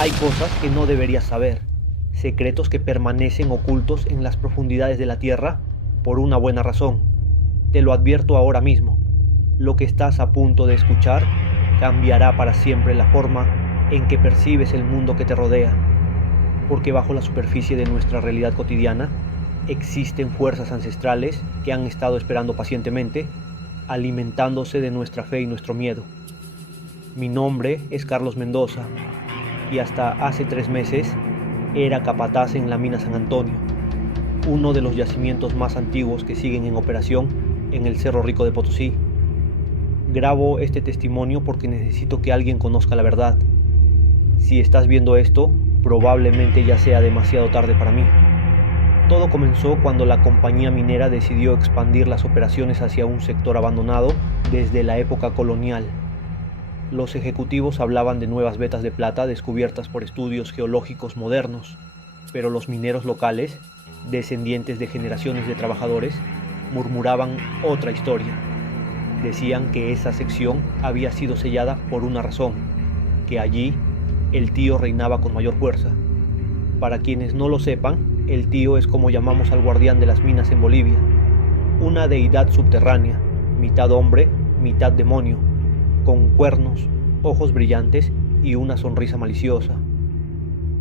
Hay cosas que no deberías saber, secretos que permanecen ocultos en las profundidades de la Tierra por una buena razón. Te lo advierto ahora mismo. Lo que estás a punto de escuchar cambiará para siempre la forma en que percibes el mundo que te rodea, porque bajo la superficie de nuestra realidad cotidiana existen fuerzas ancestrales que han estado esperando pacientemente, alimentándose de nuestra fe y nuestro miedo. Mi nombre es Carlos Mendoza y hasta hace 3 meses era capataz en la mina San Antonio, uno de los yacimientos más antiguos que siguen en operación en el Cerro Rico de Potosí. Grabo este testimonio porque necesito que alguien conozca la verdad. Si estás viendo esto, probablemente ya sea demasiado tarde para mí. Todo comenzó cuando la compañía minera decidió expandir las operaciones hacia un sector abandonado desde la época colonial. Los ejecutivos hablaban de nuevas vetas de plata descubiertas por estudios geológicos modernos, pero los mineros locales, descendientes de generaciones de trabajadores, murmuraban otra historia. Decían que esa sección había sido sellada por una razón, que allí el tío reinaba con mayor fuerza. Para quienes no lo sepan, el tío es como llamamos al guardián de las minas en Bolivia, una deidad subterránea, mitad hombre, mitad demonio, con cuernos, ojos brillantes y una sonrisa maliciosa.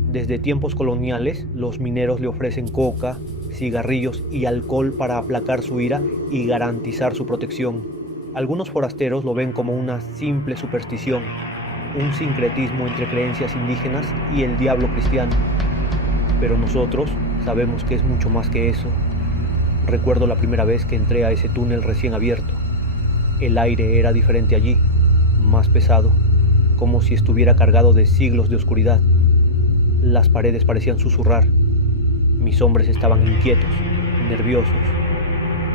Desde tiempos coloniales, los mineros le ofrecen coca, cigarrillos y alcohol para aplacar su ira y garantizar su protección. Algunos forasteros lo ven como una simple superstición, un sincretismo entre creencias indígenas y el diablo cristiano. Pero nosotros sabemos que es mucho más que eso. Recuerdo la primera vez que entré a ese túnel recién abierto. El aire era diferente allí, más pesado, como si estuviera cargado de siglos de oscuridad. Las paredes parecían susurrar. Mis hombres estaban inquietos, nerviosos.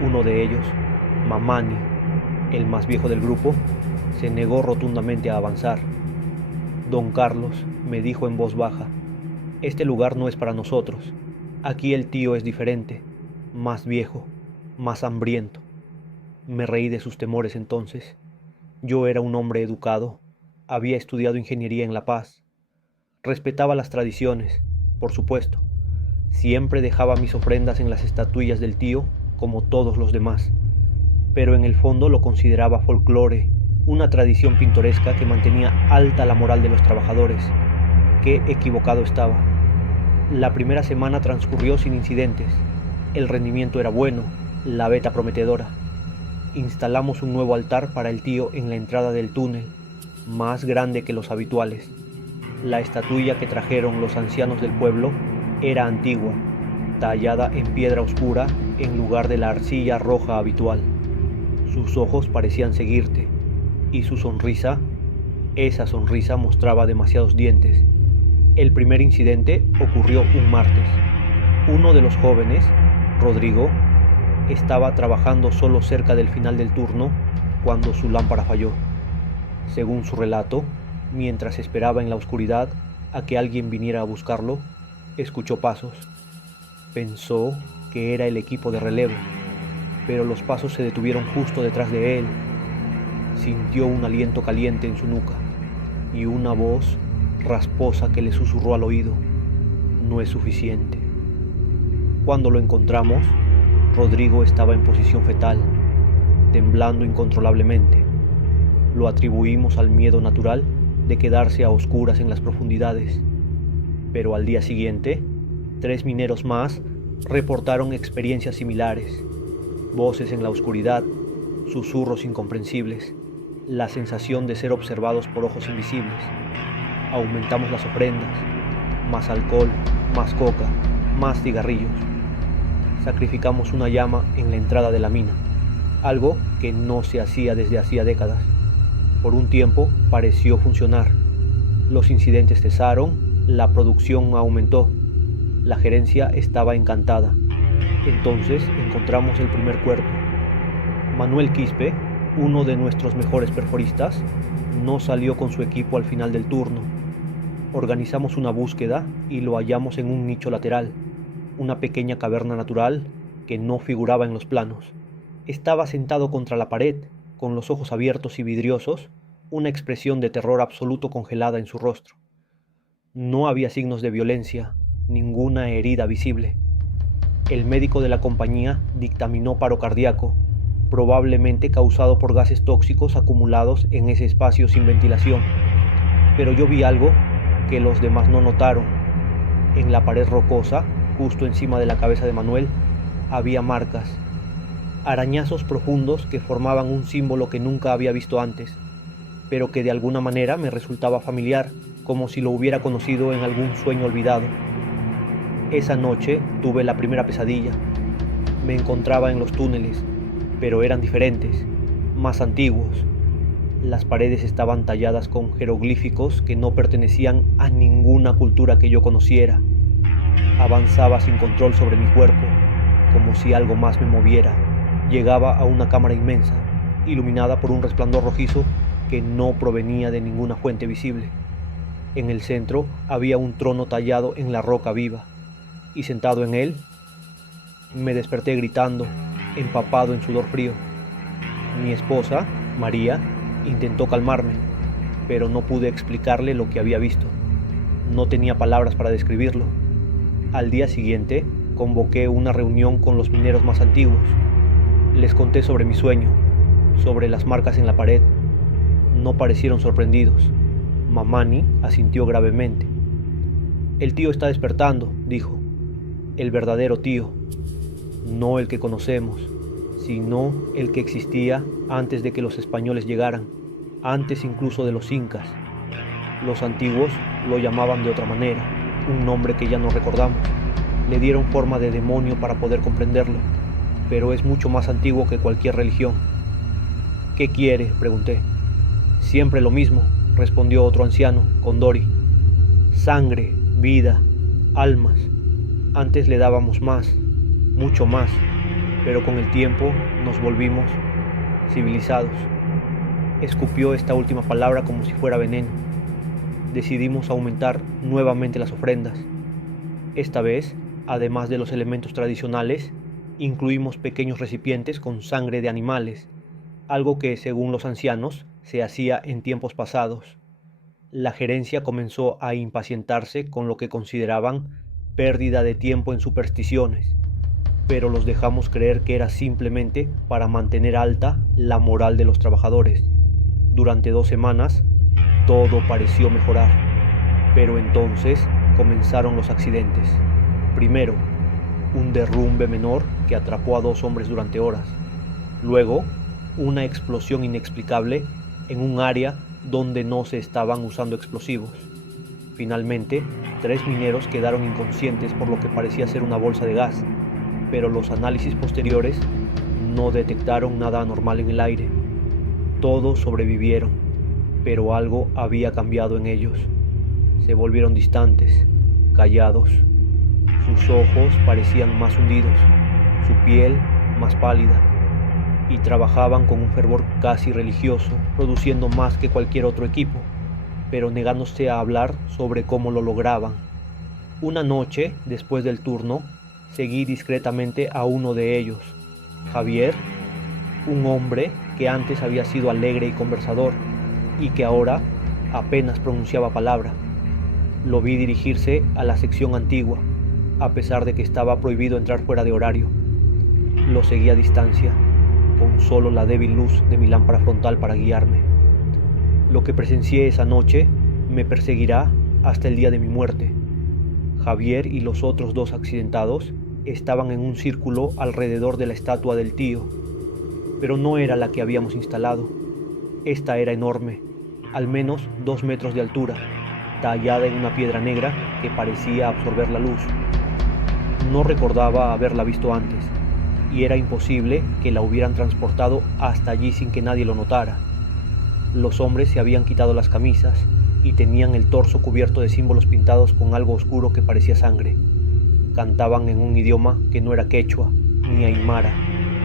Uno de ellos, Mamani, el más viejo del grupo, se negó rotundamente a avanzar. Don Carlos me dijo en voz baja: este lugar no es para nosotros. Aquí el tío es diferente, más viejo, más hambriento. Me reí de sus temores entonces. Yo era un hombre educado, había estudiado ingeniería en La Paz. Respetaba las tradiciones, por supuesto. Siempre dejaba mis ofrendas en las estatuillas del tío, como todos los demás. Pero en el fondo lo consideraba folclore, una tradición pintoresca que mantenía alta la moral de los trabajadores. Qué equivocado estaba. La primera semana transcurrió sin incidentes. El rendimiento era bueno, la veta prometedora. Instalamos un nuevo altar para el tío en la entrada del túnel, más grande que los habituales. La estatuilla que trajeron los ancianos del pueblo era antigua, tallada en piedra oscura en lugar de la arcilla roja habitual. Sus ojos parecían seguirte, y su sonrisa, esa sonrisa mostraba demasiados dientes. El primer incidente ocurrió un martes. Uno de los jóvenes, Rodrigo, estaba trabajando solo cerca del final del turno cuando su lámpara falló. Según su relato, mientras esperaba en la oscuridad a que alguien viniera a buscarlo, escuchó pasos. Pensó que era el equipo de relevo, pero los pasos se detuvieron justo detrás de él. Sintió un aliento caliente en su nuca y una voz rasposa que le susurró al oído: no es suficiente. Cuando lo encontramos, Rodrigo estaba en posición fetal, temblando incontrolablemente. Lo atribuimos al miedo natural de quedarse a oscuras en las profundidades. Pero al día siguiente, 3 mineros más reportaron experiencias similares: voces en la oscuridad, susurros incomprensibles, la sensación de ser observados por ojos invisibles. Aumentamos las ofrendas: más alcohol, más coca, más cigarrillos. Sacrificamos una llama en la entrada de la mina, algo que no se hacía desde hacía décadas. Por un tiempo pareció funcionar. Los incidentes cesaron, la producción aumentó. La gerencia estaba encantada. Entonces encontramos el primer cuerpo. Manuel Quispe, uno de nuestros mejores perforistas, no salió con su equipo al final del turno. Organizamos una búsqueda y lo hallamos en un nicho lateral, una pequeña caverna natural que no figuraba en los planos. Estaba sentado contra la pared, con los ojos abiertos y vidriosos, una expresión de terror absoluto congelada en su rostro. No había signos de violencia, ninguna herida visible. El médico de la compañía dictaminó paro cardíaco, probablemente causado por gases tóxicos acumulados en ese espacio sin ventilación. Pero yo vi algo que los demás no notaron. En la pared rocosa, justo encima de la cabeza de Manuel, había marcas, arañazos profundos que formaban un símbolo que nunca había visto antes, pero que de alguna manera me resultaba familiar, como si lo hubiera conocido en algún sueño olvidado. Esa noche tuve la primera pesadilla. Me encontraba en los túneles, pero eran diferentes, más antiguos. Las paredes estaban talladas con jeroglíficos que no pertenecían a ninguna cultura que yo conociera. Avanzaba sin control sobre mi cuerpo, como si algo más me moviera. Llegaba a una cámara inmensa, iluminada por un resplandor rojizo que no provenía de ninguna fuente visible. En el centro había un trono tallado en la roca viva, y sentado en él, me desperté gritando, empapado en sudor frío. Mi esposa, María, intentó calmarme, pero no pude explicarle lo que había visto. No tenía palabras para describirlo. Al día siguiente, convoqué una reunión con los mineros más antiguos. Les conté sobre mi sueño, sobre las marcas en la pared. No parecieron sorprendidos. Mamani asintió gravemente. El tío está despertando, dijo. El verdadero tío, no el que conocemos, sino el que existía antes de que los españoles llegaran, antes incluso de los incas. Los antiguos lo llamaban de otra manera, un nombre que ya no recordamos. Le dieron forma de demonio para poder comprenderlo, pero es mucho más antiguo que cualquier religión. ¿Qué quiere?, pregunté. Siempre lo mismo, respondió otro anciano, Condori. Sangre, vida, almas. Antes le dábamos más, mucho más, pero con el tiempo nos volvimos civilizados. Escupió esta última palabra como si fuera veneno. Decidimos aumentar nuevamente las ofrendas. Esta vez, además de los elementos tradicionales, incluimos pequeños recipientes con sangre de animales, algo que, según los ancianos, se hacía en tiempos pasados. La gerencia comenzó a impacientarse con lo que consideraban pérdida de tiempo en supersticiones, pero los dejamos creer que era simplemente para mantener alta la moral de los trabajadores. Durante 2 semanas, todo pareció mejorar, pero entonces comenzaron los accidentes. Primero, un derrumbe menor que atrapó a 2 hombres durante horas. Luego, una explosión inexplicable en un área donde no se estaban usando explosivos. Finalmente, 3 mineros quedaron inconscientes por lo que parecía ser una bolsa de gas, pero los análisis posteriores no detectaron nada anormal en el aire. Todos sobrevivieron, pero algo había cambiado en ellos. Se volvieron distantes, callados. Sus ojos parecían más hundidos, su piel más pálida, y trabajaban con un fervor casi religioso, produciendo más que cualquier otro equipo, pero negándose a hablar sobre cómo lo lograban. Una noche, después del turno, seguí discretamente a uno de ellos, Javier, un hombre que antes había sido alegre y conversador, y que ahora apenas pronunciaba palabra. Lo vi dirigirse a la sección antigua, a pesar de que estaba prohibido entrar fuera de horario. Lo seguí a distancia, con solo la débil luz de mi lámpara frontal para guiarme. Lo que presencié esa noche me perseguirá hasta el día de mi muerte. Javier y los otros 2 accidentados estaban en un círculo alrededor de la estatua del tío, pero no era la que habíamos instalado. Esta era enorme, al menos 2 metros de altura, tallada en una piedra negra que parecía absorber la luz. No recordaba haberla visto antes, y era imposible que la hubieran transportado hasta allí sin que nadie lo notara. Los hombres se habían quitado las camisas y tenían el torso cubierto de símbolos pintados con algo oscuro que parecía sangre. Cantaban en un idioma que no era quechua, ni aymara,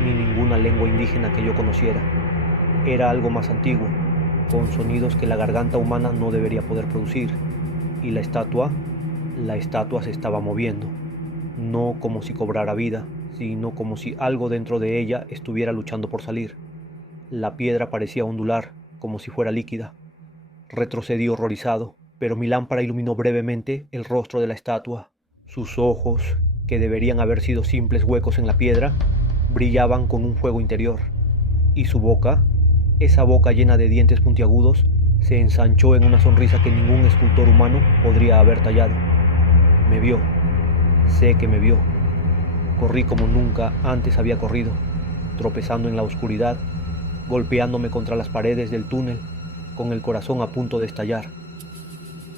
ni ninguna lengua indígena que yo conociera. Era algo más antiguo, con sonidos que la garganta humana no debería poder producir, y la estatua se estaba moviendo, no como si cobrara vida, sino como si algo dentro de ella estuviera luchando por salir. La piedra parecía ondular, como si fuera líquida. Retrocedí horrorizado. pero mi lámpara iluminó brevemente el rostro de la estatua. Sus ojos, que deberían haber sido simples huecos en la piedra, brillaban con un fuego interior, y su boca, esa boca llena de dientes puntiagudos, se ensanchó en una sonrisa que ningún escultor humano podría haber tallado. Me vio, sé que me vio. Corrí como nunca antes había corrido, tropezando en la oscuridad, golpeándome contra las paredes del túnel, con el corazón a punto de estallar.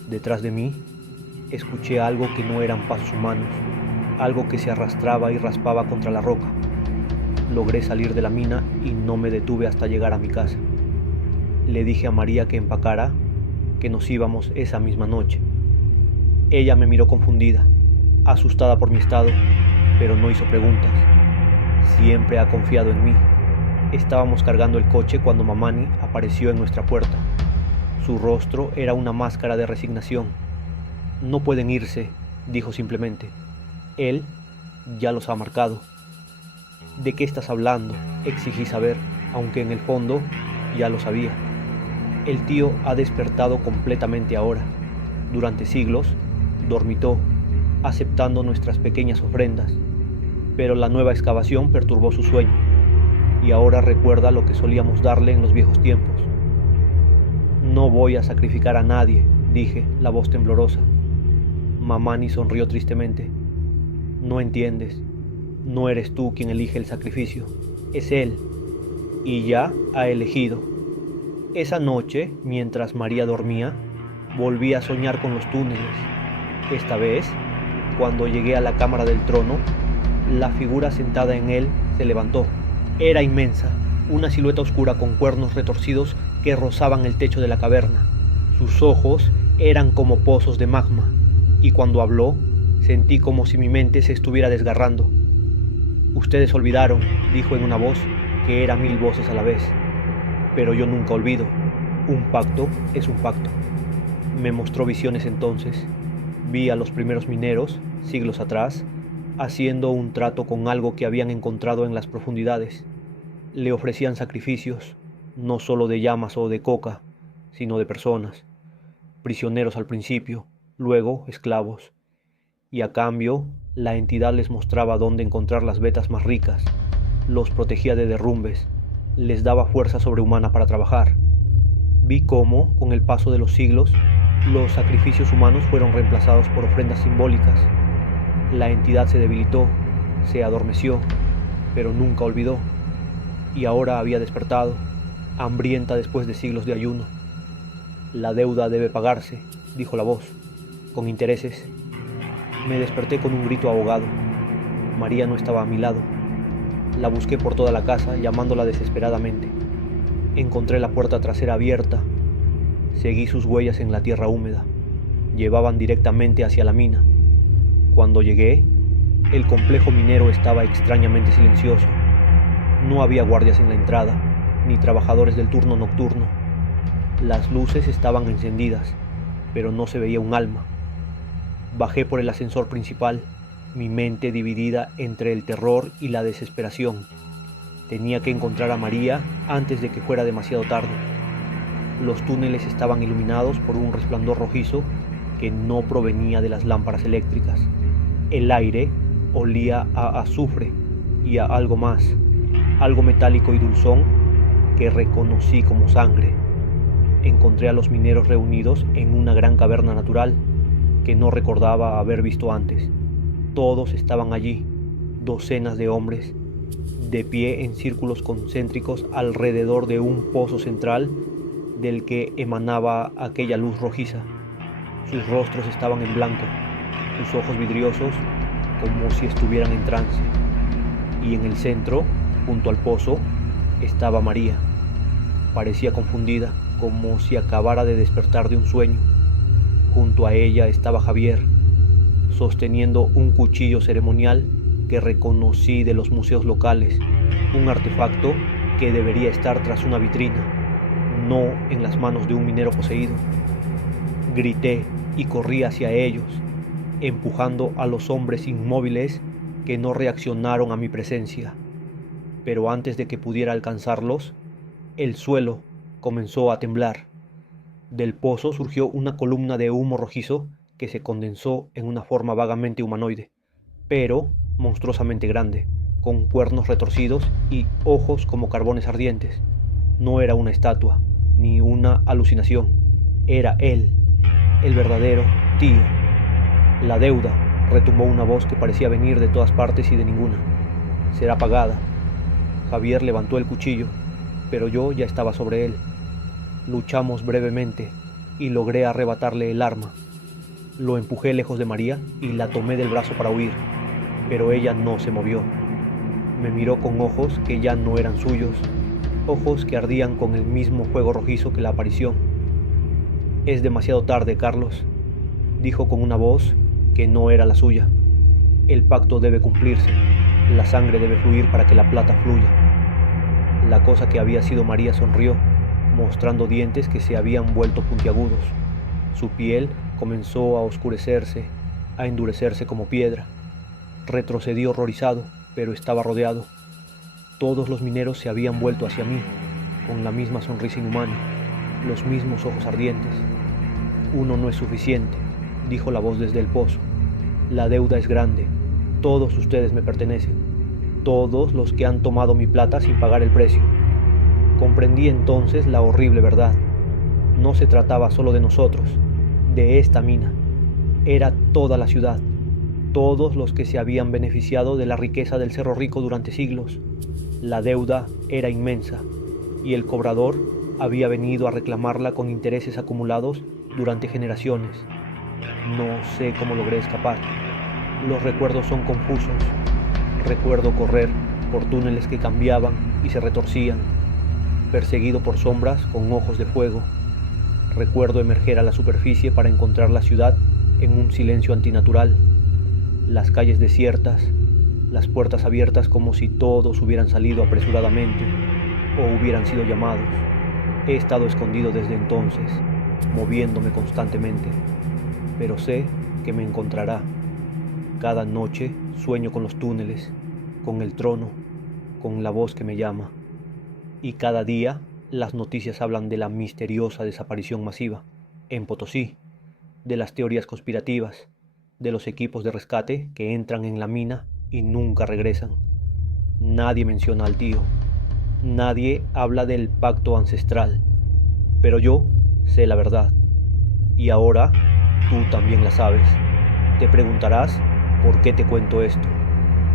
Detrás de mí, escuché algo que no eran pasos humanos, algo que se arrastraba y raspaba contra la roca. Logré salir de la mina y no me detuve hasta llegar a mi casa. Le dije a María que empacara, que nos íbamos esa misma noche. Ella me miró confundida, asustada por mi estado, pero no hizo preguntas. Siempre ha confiado en mí. Estábamos cargando el coche cuando Mamani apareció en nuestra puerta. Su rostro era una máscara de resignación. No pueden irse, dijo simplemente. Él ya los ha marcado. ¿De qué estás hablando?, exigí saber, aunque en el fondo ya lo sabía. El tío ha despertado completamente ahora. Durante siglos, dormitó, aceptando nuestras pequeñas ofrendas, pero la nueva excavación perturbó su sueño, y ahora recuerda lo que solíamos darle en los viejos tiempos. No voy a sacrificar a nadie, dije, la voz temblorosa. Mamani sonrió tristemente. No entiendes. No eres tú quien elige el sacrificio, es él, y ya ha elegido. Esa noche, mientras María dormía, volví a soñar con los túneles. Esta vez, cuando llegué a la cámara del trono, la figura sentada en él se levantó. Era inmensa, una silueta oscura con cuernos retorcidos que rozaban el techo de la caverna. Sus ojos eran como pozos de magma, y cuando habló, sentí como si mi mente se estuviera desgarrando. Ustedes olvidaron, dijo en una voz que era 1000 voces a la vez. Pero yo nunca olvido. Un pacto es un pacto. Me mostró visiones entonces. Vi a los primeros mineros, siglos atrás, haciendo un trato con algo que habían encontrado en las profundidades. Le ofrecían sacrificios, no solo de llamas o de coca, sino de personas. Prisioneros al principio, luego esclavos. Y a cambio, la entidad les mostraba dónde encontrar las vetas más ricas, los protegía de derrumbes, les daba fuerza sobrehumana para trabajar. Vi cómo, con el paso de los siglos, los sacrificios humanos fueron reemplazados por ofrendas simbólicas. La entidad se debilitó, se adormeció, pero nunca olvidó. Y ahora había despertado, hambrienta después de siglos de ayuno. La deuda debe pagarse, dijo la voz, con intereses. Me desperté con un grito ahogado. María no estaba a mi lado. La busqué por toda la casa, llamándola desesperadamente. Encontré la puerta trasera abierta. Seguí sus huellas en la tierra húmeda. Llevaban directamente hacia la mina. Cuando llegué, el complejo minero estaba extrañamente silencioso. No había guardias en la entrada, ni trabajadores del turno nocturno. Las luces estaban encendidas, pero no se veía un alma. Bajé por el ascensor principal, mi mente dividida entre el terror y la desesperación. Tenía que encontrar a María antes de que fuera demasiado tarde. Los túneles estaban iluminados por un resplandor rojizo que no provenía de las lámparas eléctricas. El aire olía a azufre y a algo más, algo metálico y dulzón que reconocí como sangre. Encontré a los mineros reunidos en una gran caverna natural que no recordaba haber visto antes. Todos estaban allí, docenas de hombres, de pie en círculos concéntricos alrededor de un pozo central del que emanaba aquella luz rojiza. Sus rostros estaban en blanco, sus ojos vidriosos como si estuvieran en trance. Y en el centro, junto al pozo, estaba María. Parecía confundida, como si acabara de despertar de un sueño. Junto a ella estaba Javier, sosteniendo un cuchillo ceremonial que reconocí de los museos locales, un artefacto que debería estar tras una vitrina, no en las manos de un minero poseído. Grité y corrí hacia ellos, empujando a los hombres inmóviles que no reaccionaron a mi presencia. Pero antes de que pudiera alcanzarlos, el suelo comenzó a temblar. Del pozo surgió una columna de humo rojizo que se condensó en una forma vagamente humanoide, pero monstruosamente grande, con cuernos retorcidos y ojos como carbones ardientes. No era una estatua, ni una alucinación. Era él, el verdadero tío. La deuda, retumbó una voz que parecía venir de todas partes y de ninguna. Será pagada. Javier levantó el cuchillo, pero yo ya estaba sobre él. Luchamos brevemente y logré arrebatarle el arma. Lo empujé lejos de María y la tomé del brazo para huir, pero ella no se movió. Me miró con ojos que ya no eran suyos, ojos que ardían con el mismo fuego rojizo que la aparición. Es demasiado tarde, Carlos, dijo con una voz que no era la suya. El pacto debe cumplirse, la sangre debe fluir para que la plata fluya. La cosa que había sido María sonrió, mostrando dientes que se habían vuelto puntiagudos. Su piel comenzó a oscurecerse, a endurecerse como piedra. Retrocedí horrorizado, pero estaba rodeado. Todos los mineros se habían vuelto hacia mí, con la misma sonrisa inhumana, los mismos ojos ardientes. Uno no es suficiente, dijo la voz desde el pozo. La deuda es grande, todos ustedes me pertenecen, todos los que han tomado mi plata sin pagar el precio. Comprendí entonces la horrible verdad. No se trataba solo de nosotros, de esta mina. Era toda la ciudad, todos los que se habían beneficiado de la riqueza del Cerro Rico durante siglos. La deuda era inmensa, y el cobrador había venido a reclamarla con intereses acumulados durante generaciones. No sé cómo logré escapar. Los recuerdos son confusos. Recuerdo correr por túneles que cambiaban y se retorcían, perseguido por sombras con ojos de fuego. Recuerdo emerger a la superficie para encontrar la ciudad en un silencio antinatural, las calles desiertas, las puertas abiertas como si todos hubieran salido apresuradamente o hubieran sido llamados. He estado escondido desde entonces, moviéndome constantemente, pero sé que me encontrará. Cada noche sueño con los túneles, con el trono, con la voz que me llama. Y cada día las noticias hablan de la misteriosa desaparición masiva en Potosí, de las teorías conspirativas, de los equipos de rescate que entran en la mina y nunca regresan. Nadie menciona al tío, nadie habla del pacto ancestral, pero yo sé la verdad. Y ahora tú también la sabes. Te preguntarás por qué te cuento esto,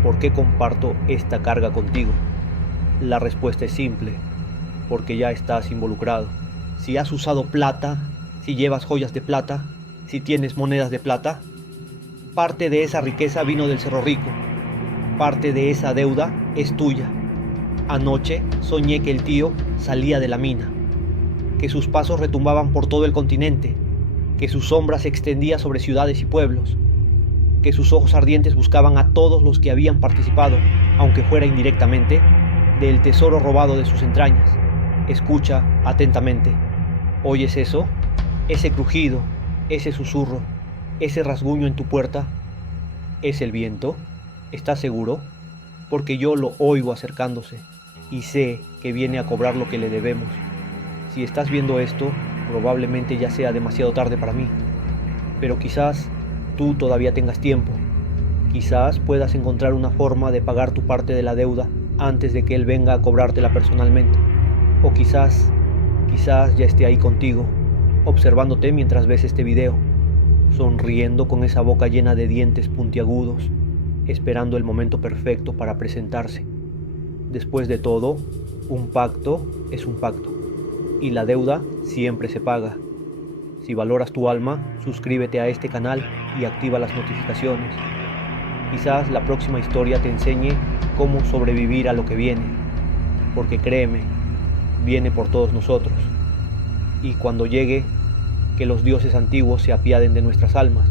por qué comparto esta carga contigo. La respuesta es simple, porque ya estás involucrado. Si has usado plata, si llevas joyas de plata, si tienes monedas de plata, parte de esa riqueza vino del Cerro Rico, parte de esa deuda es tuya. Anoche soñé que el tío salía de la mina, que sus pasos retumbaban por todo el continente, que su sombra se extendía sobre ciudades y pueblos, que sus ojos ardientes buscaban a todos los que habían participado, aunque fuera indirectamente, del tesoro robado de sus entrañas. Escucha atentamente. ¿Oyes eso? Ese crujido, ese susurro, ese rasguño en tu puerta. ¿Es el viento? ¿Estás seguro? Porque yo lo oigo acercándose y sé que viene a cobrar lo que le debemos. Si estás viendo esto, probablemente ya sea demasiado tarde para mí, pero quizás tú todavía tengas tiempo. Quizás puedas encontrar una forma de pagar tu parte de la deuda antes de que él venga a cobrártela personalmente. O quizás ya esté ahí contigo, observándote mientras ves este video, sonriendo con esa boca llena de dientes puntiagudos, esperando el momento perfecto para presentarse. Después de todo, un pacto es un pacto, y la deuda siempre se paga. Si valoras tu alma, suscríbete a este canal y activa las notificaciones. Quizás la próxima historia te enseñe cómo sobrevivir a lo que viene, porque créeme, viene por todos nosotros. Y cuando llegue, que los dioses antiguos se apiaden de nuestras almas.